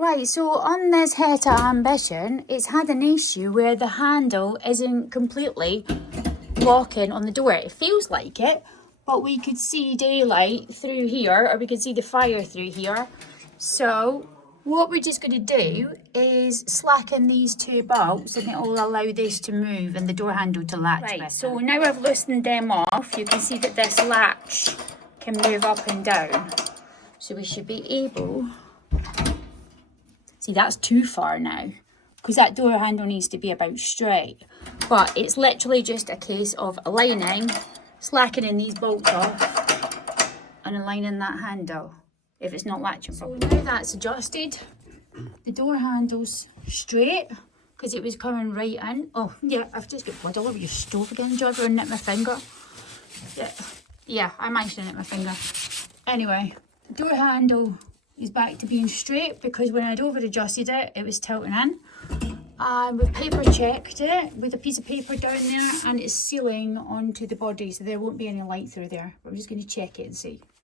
Right, so on this Heta Ambition, it's had an issue where the handle isn't completely locking on the door. It feels like it, but we could see daylight through here, or we could see the fire through here. So what we're just going to do is slacken these two bolts, and it will allow this to move and the door handle to latch better. So now I've loosened them off, you can see that this latch can move up and down. So we should be able... See, that's too far now, because that door handle needs to be about straight. But it's literally just a case of aligning, slackening these bolts off, and aligning that handle if it's not latching properly. So now that's adjusted, the door handle's straight, because it was coming right in. Oh, yeah, I've just got blood all over your stove again. Do you ever nip my finger? Yeah, I managed to nip my finger. Anyway, the door handle is back to being straight, because when I'd over adjusted it, it was tilting in. We've paper checked it with a piece of paper down there, and it's sealing onto the body, so there won't be any light through there. But I'm just going to check it and see.